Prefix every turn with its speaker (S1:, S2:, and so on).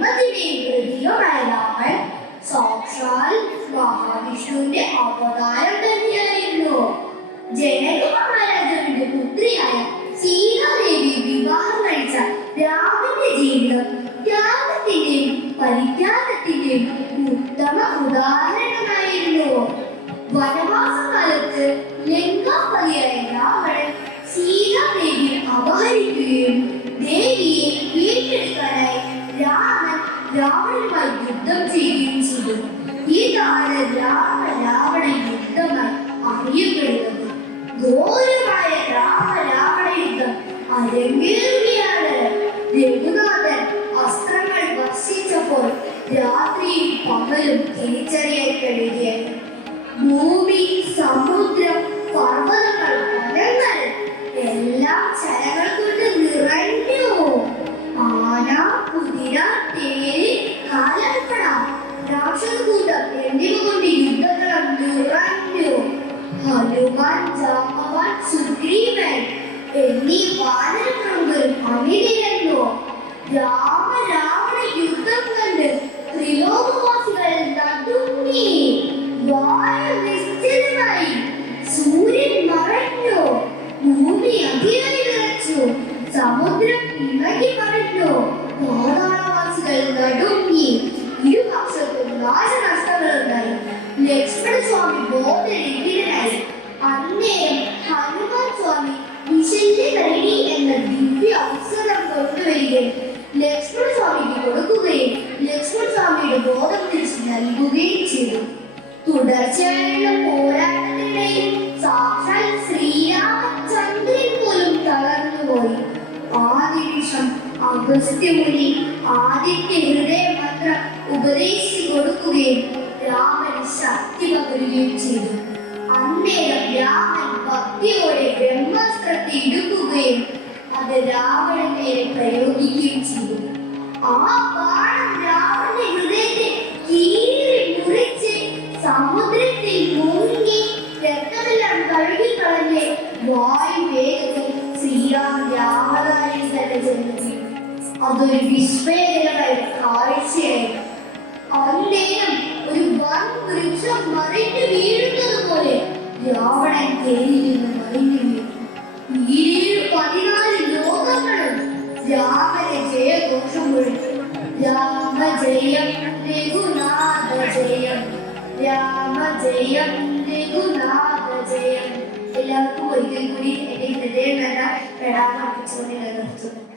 S1: ധർമ്മത്തിന്റെയും പ്രതീകമായ രാമൻ സാക്ഷാൽ മഹാവിഷ്ണുവിന്റെ അവതാരം തന്നെയായിരുന്നു. ജനക മഹാരാജാവിന്റെ പുത്രിയായ സീതാദേവി വിവാഹം കഴിച്ച രാമന്റെ ജീവിതം ത്യാഗത്തിന്റെയും പരിജ്ഞാനത്തിന്റെയും ഉത്തമ ഉദാഹരണമായിരുന്നു. വനവാസ കാലത്ത് ലങ്കാപതിയായ രാവണൻ സീതാദേവിയെ അപഹരിക്കുകയും രാവണനുമായി യുദ്ധം ചെയ്യുകയും ചെയ്തു. ഇതാണ് രാമ രാവണ യുദ്ധമായി അറിയപ്പെടുന്നത് ഘോരമായ രാമ രാവണ യുദ്ധം അരങ്ങേറുകയാണ് രാക്ഷസകൂട്ടം എന്നിവ കൊണ്ട് യുദ്ധകളം നിറഞ്ഞു ഹനുമാൻ ജാമവാൻ സുഗ്രീവൻ എന്നീ വാനരപ്രമുഖരും ബോധരഹിതനായി അന്നേരം ഹനുമാൻ സ്വാമി വിശല്യ നരണി എന്ന ദിവ്യ അവസരം കൊണ്ടുവരികയും ലക്ഷ്മണസ്വാമിക്ക് കൊടുക്കുകയും ലക്ഷ്മണസ്വാമിയുടെ ബോധം തിരിച്ചു നൽകുകയും ചെയ്തു. തുടർച്ചയായുള്ള പോരാട്ടത്തിനിടയിൽ സാക്ഷാൽ ശ്രീരാമചന്ദ്രൻ പോലും തളർന്നുപോയി ആ നിമിഷം അഗസ്ത്യമുനി ആദിത്യ ഹൃദയ മന്ത്രം ഉപദേശിച്ചു കൊടുക്കുകയും രാമന് ശക്തി പകരുകയും ചെയ്തു അന്നേരം രാമൻ ഭക്തിയോടെ ബ്രഹ്മാസ്ത്രത്തെ ഇടുക്കുകയും അത് രാവണൻ നേരെ പ്രയോഗിക്കുകയും ചെയ്തു ആ ബാണം രാവണന്റെ ഹൃദയത്തെ കീറി മുറിച്ച് സമുദ്രത്തിൽ മുങ്ങി രക്തമെല്ലാം കഴുകിക്കളഞ്ഞ് വായു വേഗത്തിൽ ശ്രീരാം ആവതാരിൽ തന്നെ ജനിച്ചു. അതൊരു വിസ്മയകരമായ കാഴ്ചയായിരുന്നു രാമനെ ജയഘോഷം മുഴക്കി രാമ ജയം രഘുനാഥ ജയം രാമ ജയം രഘുനാഥ ജയം എല്ലാവർക്കും ഒരിക്കൽ കൂടി എന്റെ ഹൃദയം നല്ല പ്രണാമം അർപ്പിച്ചുകൊണ്ട് ഞാൻ നിർത്തുന്നു